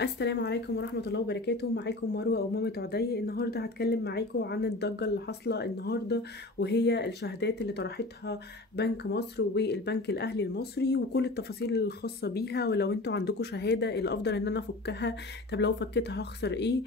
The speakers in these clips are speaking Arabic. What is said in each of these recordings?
السلام عليكم ورحمة الله وبركاته. معاكم مروة أو مامة عدي. النهاردة هتكلم معاكم عن الضجة اللي حاصلة النهاردة، وهي الشهادات اللي طرحتها بنك مصر والبنك الأهلي المصري وكل التفاصيل الخاصة بيها. ولو انتوا عندكم شهادة الأفضل ان انا افكها، طب لو فكتها هخسر ايه،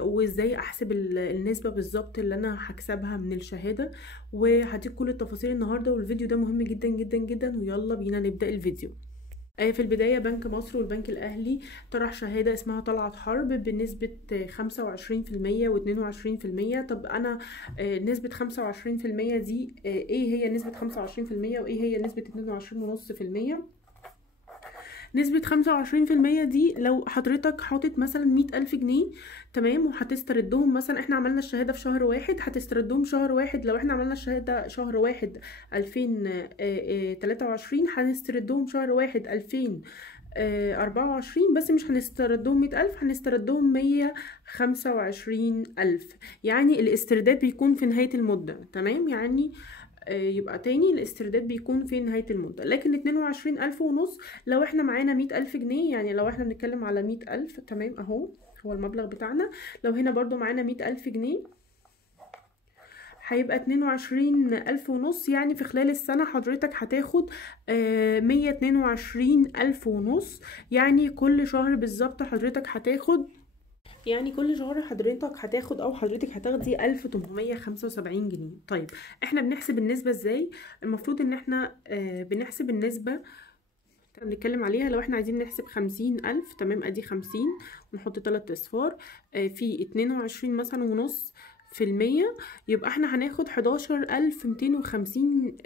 وازاي احسب النسبة بالظبط اللي انا هكسبها من الشهادة. وهديك كل التفاصيل النهاردة، والفيديو ده مهم جدا جدا جدا، ويلا بينا نبدأ الفيديو. في البداية بنك مصر والبنك الأهلي طرح شهادة اسمها طلعت حرب بنسبة 25% و22%. طب أنا نسبة 25% دي ايه هي نسبة 25% وايه هي نسبة 22.5%؟ نسبة 25% دي لو حضرتك حاطط مثلا 100,000 جنيه، تمام، وهتستردهم. مثلا احنا عملنا الشهادة في شهر واحد، هتستردهم شهر واحد. لو احنا عملنا الشهادة شهر واحد 2023 هنستردهم شهر واحد 2024، بس مش هنستردهم 100,000، هنستردهم 125,000. يعني الاسترداد بيكون في نهاية المدة، تمام. يعني يبقى تاني الاسترداد بيكون في نهاية المدة. لكن 22,500 لو احنا معانا 100,000 جنيه، يعني لو احنا بنتكلم على 100,000، تمام، اهو هو المبلغ بتاعنا. لو هنا برضو معانا 100,000 جنيه هيبقى 22,500. يعني في خلال السنة حضرتك هتاخد 122,500. يعني كل شهر بالظبط حضرتك هتاخد، يعني كل شهر حضرتك هتاخد او حضرتك هتاخدي 1875 جنيه. طيب احنا بنحسب النسبة ازاي؟ المفروض ان احنا بنحسب النسبة بنتكلم عليها. لو احنا عايزين نحسب 50,000، تمام، ادي 50 ونحط 3 اصفار في 22 مثلا ونص في المية، يبقى احنا هناخد 11,250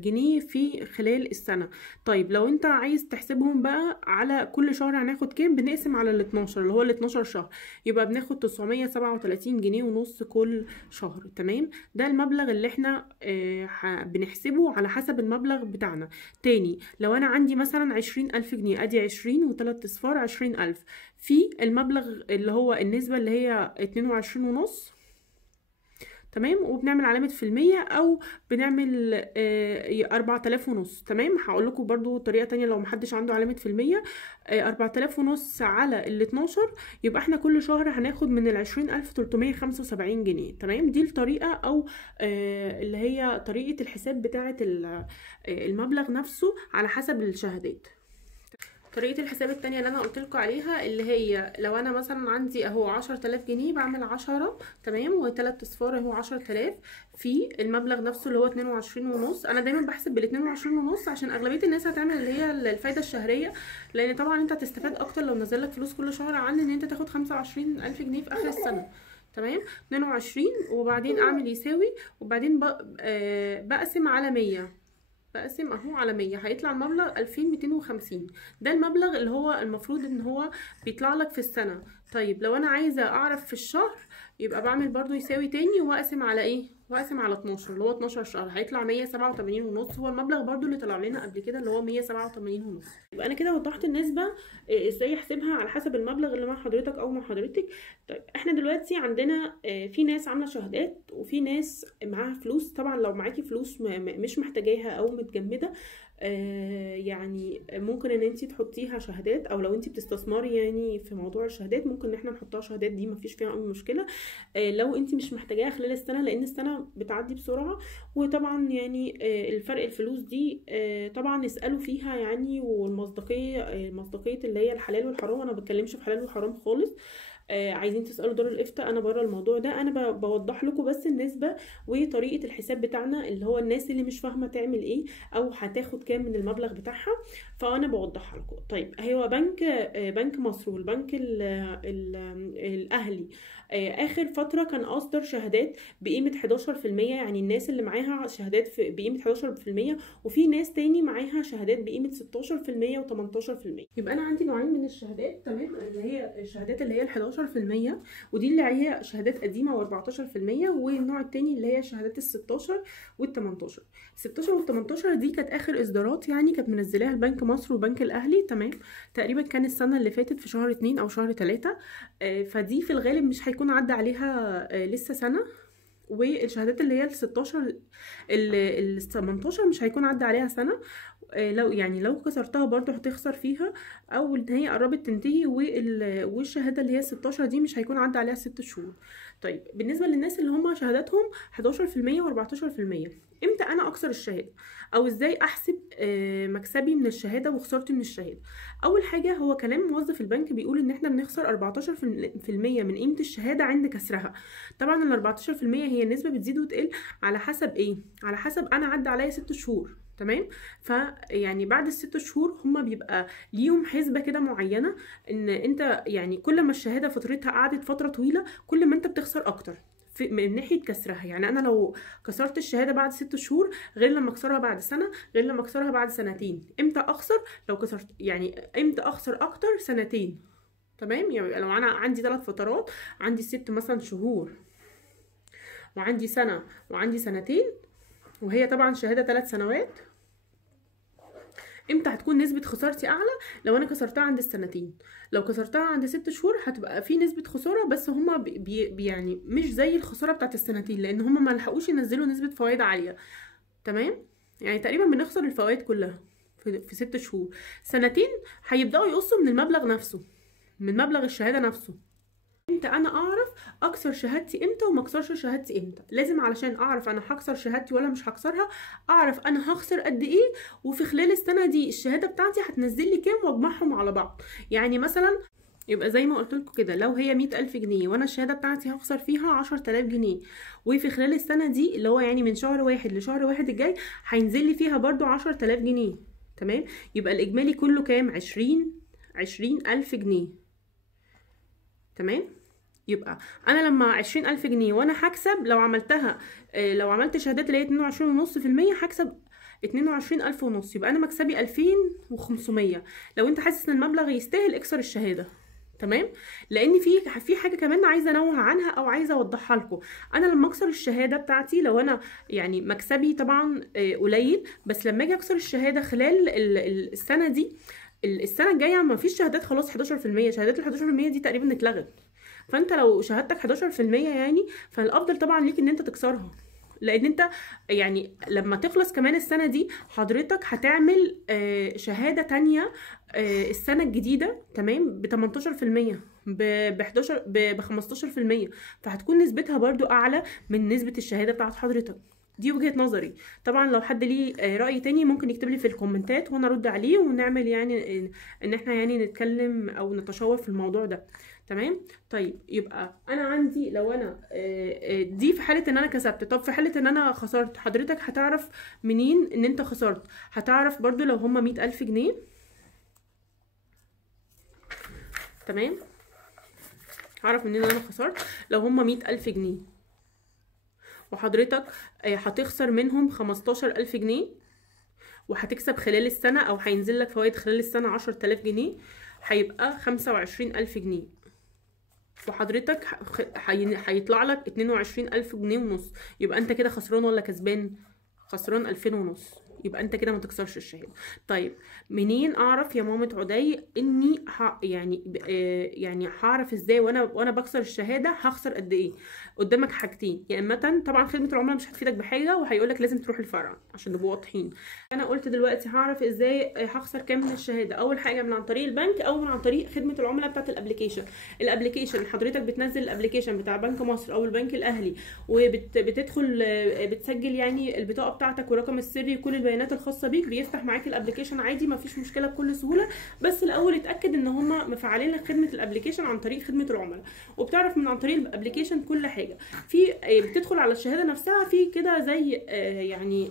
جنيه في خلال السنة. طيب لو انت عايز تحسبهم بقى على كل شهر هناخد كام، بنقسم على ال 12 اللي هو ال 12 شهر، يبقى بناخد 937 جنيه ونص كل شهر، تمام. ده المبلغ اللي احنا بنحسبه على حسب المبلغ بتاعنا. تاني، لو انا عندي مثلا 20,000 جنيه، ادي 20 وتلات اصفار 20,000 في المبلغ اللي هو النسبة اللي هي 22.5، تمام، وبنعمل علامة في المية أو بنعمل 4,000 ونص، تمام. هقول لكم برضو طريقة تانية لو محدش عنده علامة في المية. 4,000 ونص على ال 12، يبقى احنا كل شهر هناخد من ال 20,000 375 جنيه، تمام. دي الطريقة أو اللي هي طريقة الحساب بتاعة المبلغ نفسه على حسب الشهادات. طريقة الحساب التانية اللي انا قلتلكوا عليها، اللي هي لو انا مثلا عندي اهو 10,000 جنيه، بعمل 10، تمام، وتلات اصفار اهو 10,000 في المبلغ نفسه اللي هو 22.5. انا دايما بحسب بال 22.5 عشان اغلبية الناس هتعمل اللي هي الفايدة الشهرية، لان طبعا انت هتستفاد اكتر لو نزلك فلوس كل شهر عن ان انت تاخد 25,000 جنيه في اخر السنة، تمام. 22 وبعدين اعمل يساوي، وبعدين بقسم على 100، بقسم اهو على 100، هيطلع المبلغ 2250. ده المبلغ اللي هو المفروض ان هو بيطلع لك في السنة. طيب لو انا عايزة اعرف في الشهر، يبقى بعمل برضو يساوي تاني واقسم على ايه، واقسم على 12 اللي هو 12 شهر، هيطلع 187.5. هو المبلغ برضو اللي طلع لنا قبل كده اللي هو 187.5. يبقى انا كده وضحت النسبة ازاي احسبها على حسب المبلغ اللي مع حضرتك او مع حضرتك. طيب احنا دلوقتي عندنا في ناس عاملة شهادات وفي ناس معاها فلوس. طبعا لو معاكي فلوس مش محتاجاها او متجمدة، يعني ممكن ان انتي تحطيها شهادات، او لو انتي بتستثمري يعني في موضوع الشهادات ممكن ان احنا نحطها شهادات، دي مفيش فيها اي مشكله. لو انتي مش محتاجاها خلال السنه، لان السنه بتعدي بسرعه. وطبعا يعني الفرق الفلوس دي طبعا اسالوا فيها يعني، والمصداقيه مصداقيه اللي هي الحلال والحرام، انا ما بتكلمش في حلال وحرام خالص. عايزين تسالوا دار الافتاء، انا بره الموضوع ده، انا بوضح لكم بس النسبه وطريقه الحساب بتاعنا، اللي هو الناس اللي مش فاهمه تعمل ايه او هتاخد كام من المبلغ بتاعها، فانا بوضحها لكم. طيب هو بنك مصر والبنك الاهلي اخر فتره كان اصدر شهادات بقيمه 11%. يعني الناس اللي معاها شهادات بقيمه 11%، وفي ناس تاني معاها شهادات بقيمه 16% و18%. يبقى انا عندي نوعين من الشهادات، تمام، اللي هي الشهادات اللي هي ال 11%، ودي اللي هي شهادات قديمه و14%. والنوع التاني اللي هي شهادات ال 16 وال 18. 16 وال 18 دي كانت اخر اصدارات، يعني كانت منزلاها البنك مصر والبنك الاهلي، تمام. تقريبا كان السنه اللي فاتت في شهر 2 او شهر 3. فدي في الغالب مش هيكون عدى عليها لسه سنه. والشهادات اللي هي ال 16 ال 18 مش هيكون عدى عليها سنه. لو كسرتها برضو هتخسر فيها، او ان هي قربت تنتهي، والشهاده اللي هي 16 دي مش هيكون عدى عليها 6 شهور. طيب بالنسبه للناس اللي هم شهاداتهم 11% و14%، امتى انا اكسر الشهاده، او ازاي احسب مكسبي من الشهاده وخسارتي من الشهاده؟ اول حاجه، هو كلام موظف البنك بيقول ان احنا بنخسر 14% من قيمه الشهاده عند كسرها. طبعا ال 14% هي نسبه بتزيد وتقل على حسب ايه، على حسب انا عدى عليا 6 شهور. تمام. فيعني بعد الست شهور هما بيبقى ليهم حسبة كده معينة، ان انت يعني كل ما الشهادة فترتها قعدت فترة طويلة كل ما انت بتخسر اكتر من ناحية كسرها. يعني انا لو كسرت الشهادة بعد 6 شهور غير لما اكسرها بعد سنة، غير لما اكسرها بعد سنتين. امتى اخسر؟ لو كسرت يعني امتى اخسر اكتر؟ سنتين. تمام. يعني لو انا عندي 3 فترات، عندي 6 مثلا شهور، وعندي سنة، وعندي سنتين، وهي طبعا شهادة 3 سنوات، امتى هتكون نسبة خسارتي اعلى؟ لو انا كسرتها عند السنتين. لو كسرتها عند 6 شهور هتبقى في نسبة خسارة، بس هما يعني مش زي الخسارة بتاعت السنتين، لان هما ما لحقوش ينزلوا نسبة فوائد عالية. تمام. يعني تقريبا بنخسر الفوائد كلها في 6 شهور. سنتين هيبدأوا يقصوا من المبلغ نفسه، من مبلغ الشهادة نفسه. امتى انا اعرف اكسر شهادتي امتى وما اكسرش شهادتي امتى؟ لازم علشان اعرف انا هكسر شهادتي ولا مش هكسرها، اعرف انا هخسر قد ايه، وفي خلال السنه دي الشهاده بتاعتي هتنزل لي كام، واجمعهم على بعض. يعني مثلا يبقى زي ما قلت لكم كده، لو هي 100,000 جنيه وانا الشهاده بتاعتي هخسر فيها 10,000 جنيه، وفي خلال السنه دي اللي هو يعني من شهر 1 لشهر 1 الجاي هينزل لي فيها برضو 10,000 جنيه. تمام. يبقى الاجمالي كله كام؟ 20,000 جنيه. تمام. يبقى انا لما 20,000 جنيه وانا هكسب، لو عملتها لو عملت شهادات اللي هي 22.5%، هكسب 22,500. يبقى انا مكسبي 2,500. لو انت حاسس ان المبلغ يستاهل اكسر الشهاده. تمام. لان في حاجه كمان عايزه انوه عنها او عايزه اوضحها لكم. انا لما اكسر الشهاده بتاعتي، لو انا يعني مكسبي طبعا قليل، بس لما اجي اكسر الشهاده خلال السنه دي، السنه الجايه ما فيش شهادات خلاص 11%. شهادات ال 11% دي تقريبا اتلغت. فانت لو شهادتك 11% يعني، فالافضل طبعا ليك ان انت تكسرها، لان انت يعني لما تخلص كمان السنه دي حضرتك هتعمل شهاده تانية السنه الجديده. تمام. ب 18%، ب 11، ب 15%، فهتكون نسبتها برضو اعلى من نسبه الشهاده بتاعت حضرتك. دي وجهة نظري. طبعا لو حد ليه رأي تاني ممكن يكتب لي في الكومنتات وانا ارد عليه، ونعمل يعني ان احنا يعني نتكلم او نتشاور في الموضوع ده. تمام. طيب يبقى انا عندي، لو انا دي في حالة ان انا كسبت. طب في حالة ان انا خسرت، حضرتك هتعرف منين ان انت خسرت؟ هتعرف برضو لو هما 100,000 جنيه. تمام. هعرف منين ان انا خسرت لو هما 100,000 جنيه، وحضرتك هتخسر منهم 15,000 جنيه، وهتكسب خلال السنة او هينزل لك فوائد خلال السنة 10,000 جنيه، هيبقى 25,000 جنيه. وحضرتك هيطلع لك 22,500. يبقى انت كده خسران ولا كسبان؟ خسران 2,500. يبقى انت كده ما تكسرش الشهاده. طيب منين اعرف يا مامة عدي اني يعني هعرف ازاي وانا بكسر الشهاده هخسر قد ايه؟ قدامك حاجتين. يا اما طبعا خدمه العملاء مش هتفيدك بحاجه، وهيقولك لازم تروح الفرع عشان نبقى واضحين. انا قلت دلوقتي هعرف ازاي هخسر كام من الشهاده. اول حاجه من عن طريق البنك، او من عن طريق خدمه العملاء بتاعه الابلكيشن. حضرتك بتنزل الابلكيشن بتاع بنك مصر او البنك الاهلي، وبتدخل بتسجل يعني البطاقه بتاعتك ورقم السري وكل البيانات الخاصه بيك، بيفتح معاك الابلكيشن عادي، مفيش مشكله بكل سهوله. بس الاول اتاكد ان هم مفعلين لك خدمه الابلكيشن عن طريق خدمه العملاء، وبتعرف من عن طريق الابلكيشن كل حاجه. في بتدخل على الشهاده نفسها، في كده زي يعني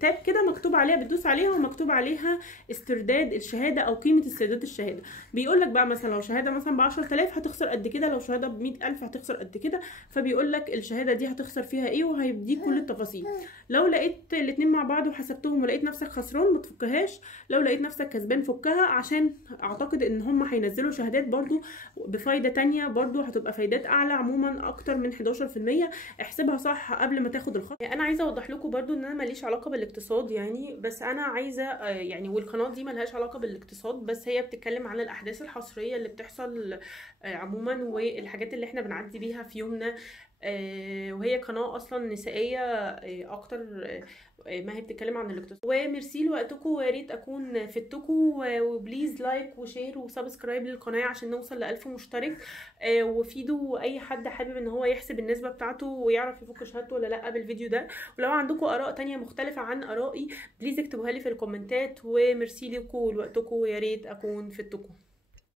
تاب كده مكتوب عليها، بتدوس عليها ومكتوب عليها استرداد الشهاده او قيمه استرداد الشهاده. بيقول لك بقى مثلا لو شهاده مثلا ب 10,000 هتخسر قد كده، لو شهاده ب 100,000 هتخسر قد كده. فبيقول لك الشهاده دي هتخسر فيها ايه، وهيديك كل التفاصيل. لو لقيت الاتنين مع بعض وحسبتهم ولقيت نفسك خسران، ما تفكهاش. لو لقيت نفسك كسبان فكها، عشان اعتقد ان هم هينزلوا شهادات برضو بفايده تانية، برضو هتبقى فايدات اعلى عموما اكتر من 11%. احسبها صح قبل ما تاخد الخطوه. انا عايزه اوضح لكم برضو ان انا ماليش علاقه بالاقتصاد يعني، بس انا عايزه يعني، والقناه دي ملهاش علاقه بالاقتصاد، بس هي بتتكلم عن الاحداث الحصريه اللي بتحصل عموما، والحاجات اللي احنا بنعدي بيها في يومنا وهي قناة اصلا نسائية اكتر، ما هي بتتكلم عن الاقتصاد. وميرسي لوقتكم، ويا ريت اكون فدتكم، وبليز لايك وشير وسبسكرايب للقناة عشان نوصل ل1000 مشترك. وفيدوا اي حد حابب ان هو يحسب النسبة بتاعته ويعرف يفك شهادته ولا لا بالفيديو ده. ولو عندكم اراء تانية مختلفة عن ارائي بليز اكتبوها لي في الكومنتات. وميرسي لكم لوقتكم، ويا ريت اكون فدتكم.